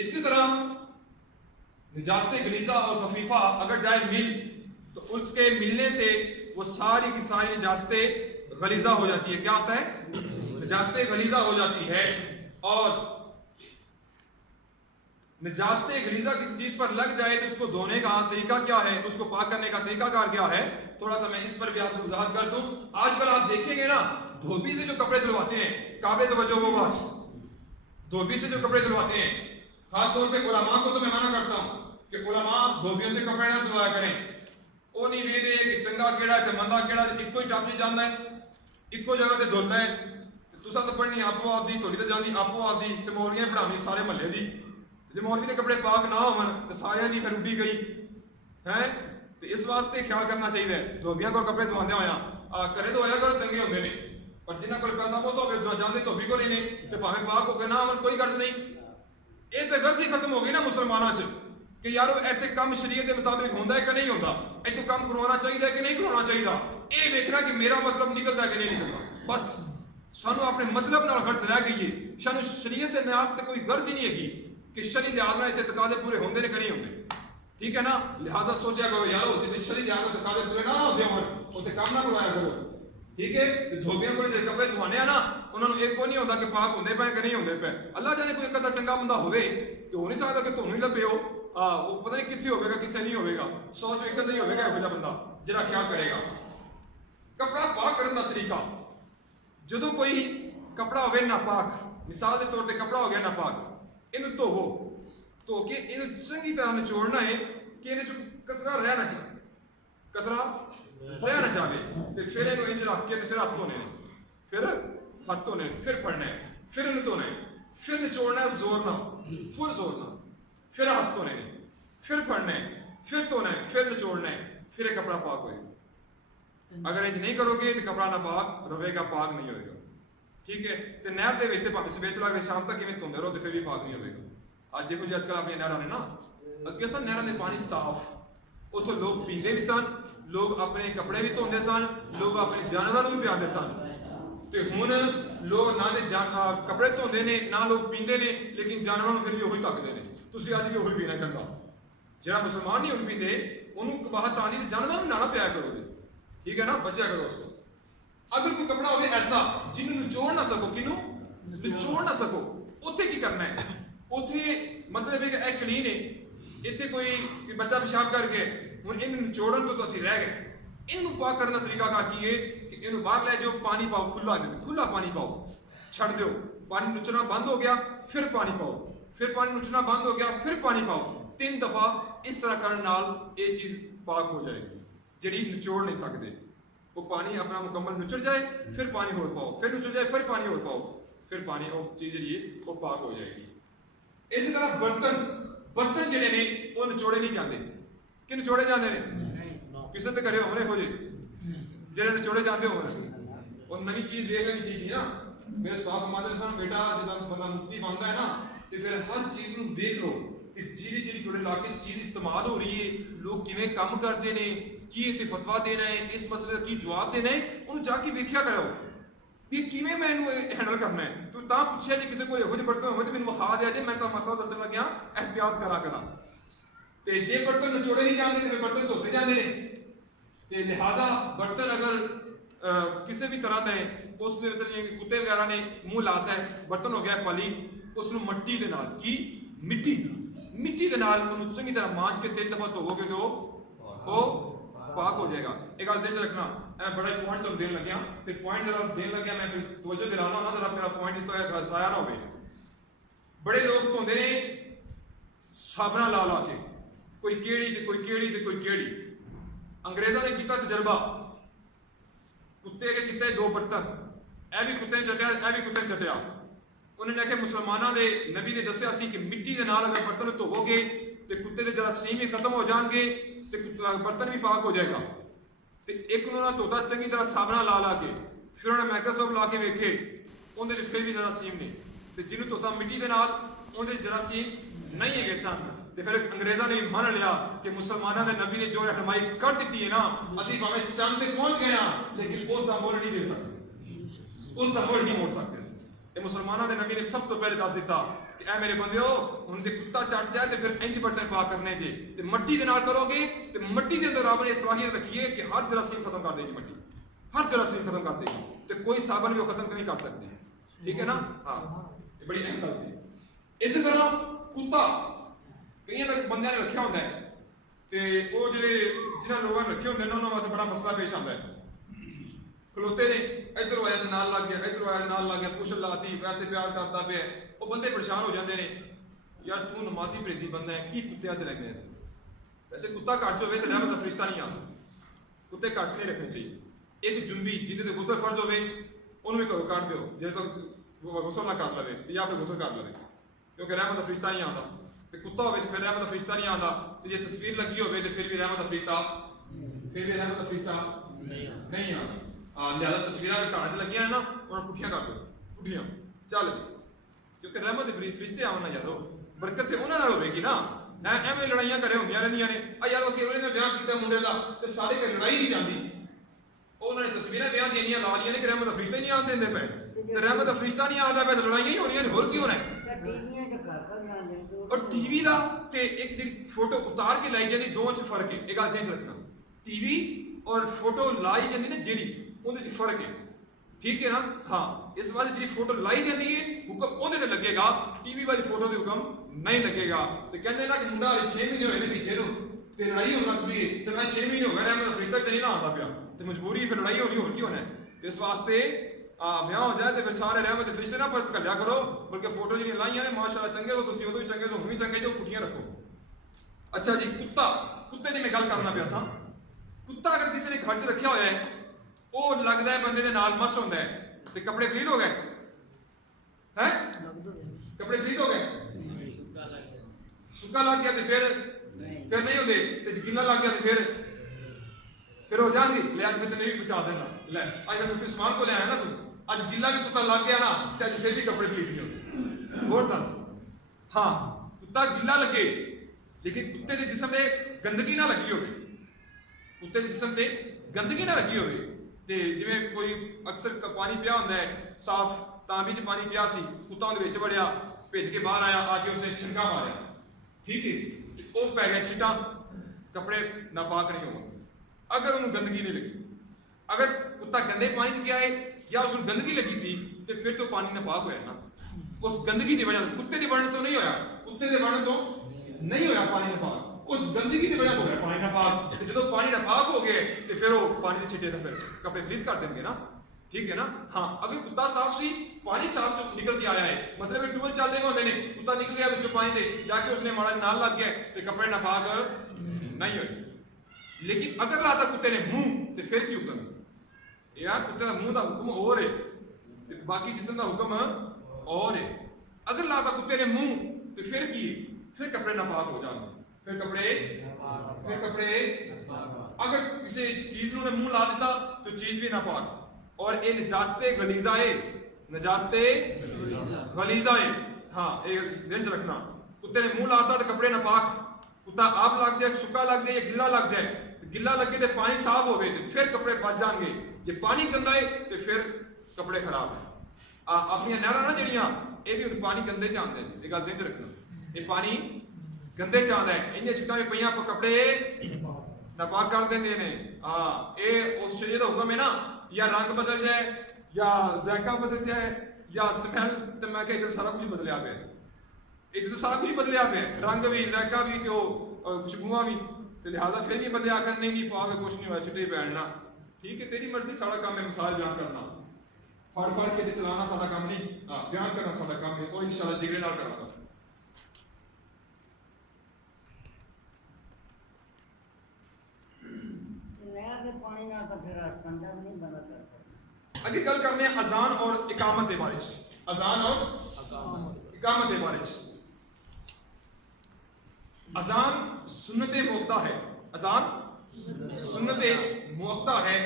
इसी तरह निजास्त गलीजा और खफीफा अगर जाए मिल तो उसके मिलने से वो सारी की सारी निजास्तें गलीजा हो जाती है। क्या होता है? निजास्तें गलीजा हो जाती है। और निजास्तें गलीजा किसी चीज पर लग जाए तो उसको धोने का तरीका क्या है, उसको पाक करने का तरीकाकार क्या है, थोड़ा सा मैं इस पर भी आपको वजाहत कर दूं। आजकल आप देखेंगे ना, धोबी से जो कपड़े धुलवाते हैं, काबे तो बचो वो बात, धोबी से जो कपड़े धुलवाते हैं, खासतौर पे उलमा को तो मैं मना करता हूं कि उलमा धोबियों से कपड़े ना धुलवाया करें। वो नहीं वेदे कि चंगा केड़ा ते मंदा केड़ा, इको ही टप नहीं जाता है, इको जगह ते धुलता है। तुसा तो पढ़नी आपो आपदी, धोली तो जानी आपो आपदी, ते मौलवियां पढ़ानी सारे महल्ले दी। जे मौलवी के कपड़े पाक ना होवन तो सारियां दी फिर उड्डी गई है। तो इस वास्ते ख्याल करना चाहिए धोबियां को कपड़े धुआंदे होया करे तो होया करो, चंगे होंदे ने। पर जिन्हां कोल पैसा बहुत होवे जांदे धोबी को नहीं ने, ते भावें पाक हो के ना होवन कोई गर्ज नहीं। ये तो गर्ज ही खत्म हो गई ना मुसलमानों च कि यारो इत्थे काम शरीयत के मुताबिक होंदा है कि नहीं होंदा, इत्थों काम करवाना चाहिए कि नहीं करवाना चाहिए, ये देखना कि मेरा मतलब निकलता है कि नहीं निकलता। बस सानू अपने मतलब नाल गर्ज रह गई है, सानू शरीयत के नाल ते कोई गर्ज ही नहीं है कि शरी लिहाज नाल इत्थे तकाजे पूरे होंदे ने कि नहीं होंदे। ठीक है ना, लिहाजा सोचा करो यारो जिसे शरी लिहाज नाल तकाजे पूरे ना होंदे होन उत्थे काम ना करवाया करो। ठीक है, धोबियां को जे कपड़े धुआने आ ना, उन्होंने एक को नहीं होंदा कि पाक होंदे पे कि नहीं होंदे पे। अल्लाह जाने कोई कदा चंगा बंदा होवे तो हो नहीं सकदा कि तुहानू ही लभे हो, वो पता नहीं कितने होगा कितने नहीं होगा, सोच एक नहीं होगा यहो जिहा बंदा जिहड़ा ख्याल करेगा। कपड़ा पाक करने का तरीका, जो कोई कपड़ा होवे नापाक, मिसाल के तौर पर कपड़ा हो गया नापाक, इन्हू धोवो, धो के इन्हू चंगी तरह निचोड़ना है कि इहदे च कतरा रह ना जाए, कतरा रह ना जाए। तो फिर इन्हू इंज रख के फिर हाथ धोने, फिर हाथ धोने, फिर फड़ना है, फिर इन्हू धोना है, फिर निचोड़ना है जोर ना, फुल जोर ना, फिर हाथ धोने ने, फिर फड़ना है, फिर धोना है, फिर निचोड़ना है, फिर एक कपड़ा पाक होएगा। अगर इंज नहीं करोगे तो कपड़ा ना पाक रहेगा, पाक नहीं होएगा। ठीक है, तो नहर के विच भावें सवेर तो लगे शाम तक किवें धोंदे रहो तो फिर भी पाक नहीं होएगा। अज जिहो जी अजकल अपनी नहरां ने ना, अगे सन नहरां दे पानी साफ, उथों लोग पींदे भी सन, लोग अपने कपड़े भी धोंदे सन, लोग अपने जानवरों भी पिआंदे सन। ते हुण लोग ना ते कपड़े धोंदे ने ना लोग पींदे ने, लेकिन जानवरों फिर भी उही तकदे ने। तुसीं अज भी उही पीना गंदा, जिहड़ा मुसलमान नहीं उही पींदे उहनूं कबाहत आंदी ते जानवर भी ना पिया करोगे। ठीक है ना, बचिया करो उसको। अगर कोई कपड़ा होवे ऐसा जिन्हों निचोड़ ना सको, किनू निचोड़ ना सको, उत्थे की करना है? उत्थे मतलब है कि एक क्लीन है, इत्थे कोई बच्चा पेशाब कर गए, हुण इन्हूं निचोड़न तो असीं रह गए। इन्हूं पाक करने का तरीका का की है कि इन्हूं बाहर ले जाओ, पानी पाओ, खुला पानी पाओ, छड़ दो, पानी नुचना बंद हो गया, फिर पानी पाओ, फिर पानी नुचना बंद हो गया, फिर पानी पाओ, 3 दफा इस तरह करने नाल ये चीज पाक हो जाएगी। जिहड़ी निचोड़ नहीं सकते, वो पानी अपना मुकम्मल नुचड़ जाए, फिर पानी होर पाओ, फिर नुचड़ जाए, फिर पानी होर पाओ, फिर पानी वो चीज जी वो पाक हो जाएगी। इसी तरह बर्तन जिहड़े ने वो निचोड़े नहीं जाते, कि निचोड़े जाते ने किसी तो करे होने हो जे जिहड़े निचोड़े जाते हो। और नवी चीज देख लेनी चाहिए ना, मेरे साथ हमारे सन बेटा जो बंदा मुफ्ती बनता है ना, तो फिर हर चीज को देख लो कि जी थोड़े इलाके चीज इस्तेमाल हो रही है, लोग किवें काम करते हैं, की इत्थे फतवा देना है, इस मसले का की जवाब देना है, उन्होंने जाके वेख्या करो भी किवें मैं हैंडल करना है। तो तां पुछया जी किसी को इहो जिहे बर्तन होवे तो मैनूं विखा दिया जे, मैं तां मसला दस्सण लग्या, एहतियात करा ते जे बर्तन निचोड़े नहीं जाते तो बर्तन धोते जाते हैं। तो लिहाजा बर्तन अगर किसी भी तरह का उस कुत्ते वगैरह ने मुंह लाता है, बर्तन हो गया पली, उसनूं मिट्टी दे नाल की मिट्टी दे नाल उन्होंने चंगी तरह मांज के 3 दफा धोवोगे तो वो पाक हो जाएगा। एक गल ध्यान रखना, मैं बड़ा पॉइंट तुहानूं देन लग्या ते पॉइंट जरा देन लग्या मैं फिर तवज्जो दिलाना ना, जरा मेरा पॉइंट तो जाया ना होवे। बड़े लोग धोंदे ने साबना ला ला के, कोई केड़ी ते कोई केड़ी ते कोई केड़ी। अंग्रेज़ां ने कीता तजर्बा, कुत्ते के कीते 2 बर्तन, ए भी कुत्ते ने चट्टिया, ए भी कुत्ते ने चट्टिया। उन्होंने आख्या मुसलमानों के नबी ने दस्सिया सी कि मिट्टी के नाल अगर बर्तन धोवोगे तो कुत्ते के जरासीम भी खत्म हो जाएंगे तो बर्तन भी पाक हो जाएगा। तो एक उन्होंने धोता चंगी तरह साबना ला ला के, फिर उन्होंने माइक्रोस्कोप ला के वेखे, उन्हें फिर भी जरासीम ने, तो जिन्होंने धोता मिट्टी के नाल उन्हें जरासीम नहीं है सन। तो फिर अंग्रेज़ों ने मान लिया कि मुसलमानों ने नबी ने जो रहनुमाई कर दी है ना, असीं भावें चंद तक पहुंच गए हैं लेकिन उसका मोल नहीं दे सकते, उसका मोल नहीं मोड़ सकते। मुसलमानों ने नबी ने सब तो पहले दस दिता कि ऐ मेरे बंदियो हुण जे कुत्ता चट जाए ते फिर इंज बर्तन पाक करने जे ते मट्टी दे नाल करोगे ते मट्टी दे अंदर रब ने सलाहियत रखी है कि हर जरासीम खत्म कर देगी मट्टी, हर जरासीम खत्म कर देगी ते कोई साबन भी खत्म नहीं कर सकते। ठीक है ना? हाँ, ये बड़ी अहम गल सी। इस तरह कुत्ता कई बंदे ने रखा होंगे ते वो जेडे जिन्होंने लोगों ने रखे होंगे उन्होंने वास्ते बड़ा मसला पेश आता है। खलोते ने इधर आया तो नाल लग गया, इधर आया नाल लग गया, कुछ लाती वैसे प्यार करता पे वो बंदे परेशान हो जाते हैं यार तू नमाजी परहेजी बंदा है की कुत्ते च लग गया। वैसे कुत्ता घर च हो तो रहमत दा फरिश्ता नहीं आता, कुत्ते घर च नहीं रखने चाहिए। एक जुंबी जिन्हें गुसल फर्ज हो उन्होंने भी घरों काट दो जे तक गुसल ना कर लवे या फिर गुसल कर लवे क्योंकि रहमत दा फरिश्ता नहीं आता। तो कुत्ता हो फिर रहमत दा फरिश्ता नहीं आता, तो जे तस्वीर लगी हो तो फिर भी रहमत दा फरिश्ता नहीं आता। लिहाजा तस्वीर घर च लगी ना उन्हें पुठियां कर दो, पुठियां चल क्योंकि रहमत दे फरिश्ते आवन ना यारो बरकत ते उन्हां नाल होवेगी ना। एवें लड़ाइयां घरे होंदियां रहंदियां ने यार असीं अगले ने ब्याह कीता मुंडे दा ते सारे घर लड़ाई नहीं जांदी उन्होंने तस्वीरें ब्याह दी ला दी ने कि रहमत दा फरिश्ता ही नहीं आन देंदे पे ते रहमत दा फरिश्ता नहीं आता पे तो लड़ाइयां ही होणियां ने, होर की होना है। और टीवी दा ते एक जी फोटो उतार के लाई जाती दो च फर्क है, एक गल सही रखना टीवी और फोटो लाई जाती ना जेडी उहदे च फर्क है। ठीक है ना? हाँ, इस वाले जी फोटो लाई जाती है हुक्म उहदे ते लगेगा, टीवी वाली फोटो ते हुक्म नहीं लगेगा। तो कहते ना कि मुंडा 6 महीने होए ने पीछे नु ते लड़ाई होन लग पई ते मैं 6 महीने हो गए मैं फरिश्ता ते नहीं ना आता पिया ते मजबूरी फिर लड़ाई होनी होर की होना है। इस वास्ते ब्याह हो जाए तो फिर सारे रहमत दे फरिश्ते ना घल्लिया करो बल्कि फोटो जी लाइया ने माशाअल्लाह चंगे हो तुसीं उदों भी चंगे हो भी चंगे जो पुठियां रखो। अच्छा जी कुत्ता, कुत्ते दी मैं गल करना पिया सा। कुत्ता अगर किसी ने घर च रखा होया है वो लगता है बंदे दे नाल मस होंदा है ते कपड़े पलीत हो गए हैं, कपड़े पलीत हो गए, सुक्का लग गया तो फिर नहीं होते ते गिला लग गया तो फिर हो जाएंगे ले आज फिर नहीं बचा देना ले आज मुफ्ती उस्मान को ले आया ना तू आज गिला भी कुत्ता लग गया ना तो आज फिर भी कपड़े पलीत नहीं होते। और दस हाँ कुत्ता गिला लगे लेकिन कुत्ते के जिस्म से गंदगी ना लगी हो, कुत्ते के जिस्म से गंदगी ना लगी हो जिवें कोई अक्सर पानी पिया होंदा है साफ तांबी च पानी पिया सी कुत्ता उहदे विच वड़िया भिज के बाहर आया आके उसने छिंका मारिया ठीक है वो पै गया छिटा कपड़े नापाक नहीं होंगे अगर उन्हें गंदगी नहीं लगी। अगर कुत्ता गंदे पानी च गया है या उसको गंदगी लगी सी तो फिर तो पानी नापाक होया ना, उस गंदगी की वजह कुत्ते की वजह तो नहीं होया, कुत्ते की वजह तो नहीं होया पानी नापाक, उस गंदगी की वजह तो है पानी नापाक। तो जो पानी नापाक हो गए तो फिर वो पानी के छिटे तो फिर कपड़े पलीत कर देंगे ना। ठीक है ना? हाँ, अगर कुत्ता साफ सी पानी साफ निकल के आया है मतलब ट्यूबवेल चलते में होंगे ने कुत्ता निकल गया बिचों पानी से जाके उसने माड़ा नाल लग गया तो कपड़े नापाक नहीं होए। लेकिन अगर लाता कुत्ते ने मुंह तो फिर की हुक्म यार कुत्ते का मुंह का हुक्म और है बाकी जिस्म का हुक्म और है। अगर लाता कुत्ते ने मुंह तो फिर की फिर कपड़े नापाक हो जाएंगे, फिर कपड़े अगर किसी चीज ने मुंह ला देता तो चीज भी नापाक। और ये नजास्ते गलीजा है, नजास्ते गलीजा है। हाँ एक ध्यान रखना कुत्ते ने मुंह लाता तो कपड़े नापाक, कुत्ता आप लग जाए सूखा लग जाए या गिला लग जाए तो गिला लगे तो पानी साफ हो तो फिर कपड़े बच जाएंगे, जे पानी गंदा है तो फिर कपड़े खराब है। अपनी नहर ना जड़ियां ये भी पानी गंदे च आते हैं, एक गल ध्यान रखना ये पानी गंदे च आता है इन्हें छिटा में पईयां कपड़े नापाक कर देंगे ने। हाँ ये उस शरीर का हुक्म है ना, या रंग बदल जाए या जायका बदल जाए या स्मेल तो मैं क्या सारा कुछ बदलिया पे इस तो सारा कुछ बदलिया पे रंग भी जायका भी तो खुशबुआ भी तो लिहाजा फिर भी बंदे आकर नहीं पाओगे कुछ नहीं हुआ छुट्टी बैठना। ठीक है तेरी मर्जी, सारा काम है मिसाल बयान करना फड़ के चलाना सारा काम नहीं, बयान करना सारा काम है वो इंशाल्लाह जिगरे नाल करांगा। अगे गल करने अजान और इकामत के बारे अजान और इकामत के बारे। अजान सुन्नते मुक्ता है, अजान सुन्नते मुक्ता है।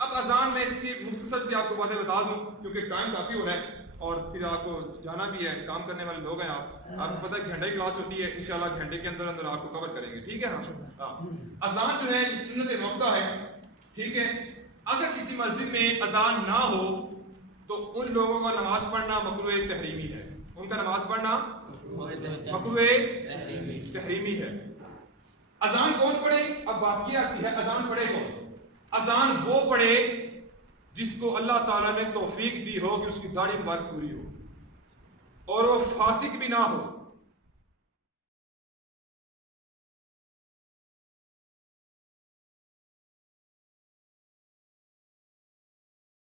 अब अजान में इसकी मुख्तसर से आपको बातें बता दूं क्योंकि टाइम काफी हो रहा है और फिर आपको जाना भी है, काम करने वाले लोग हैं आपको पता है घंटे की क्लास होती है इंशाल्लाह घंटे के अंदर अंदर आपको कवर करेंगे। ठीक है ना? अजान जो है सुन्नते मुक्ता है। ठीक है, अगर किसी मस्जिद में अजान ना हो तो उन लोगों का नमाज पढ़ना मकरूह तहरीमी है, उनका नमाज पढ़ना मकरूह तहरीमी है। अजान कौन पढ़े? अब बात ये आती है, अजान पढ़े कौन? अजान वो पढ़े जिसको अल्लाह ताला ने तौफीक दी हो कि उसकी दाढ़ी मुबारक पूरी हो और वो फासिक भी ना हो,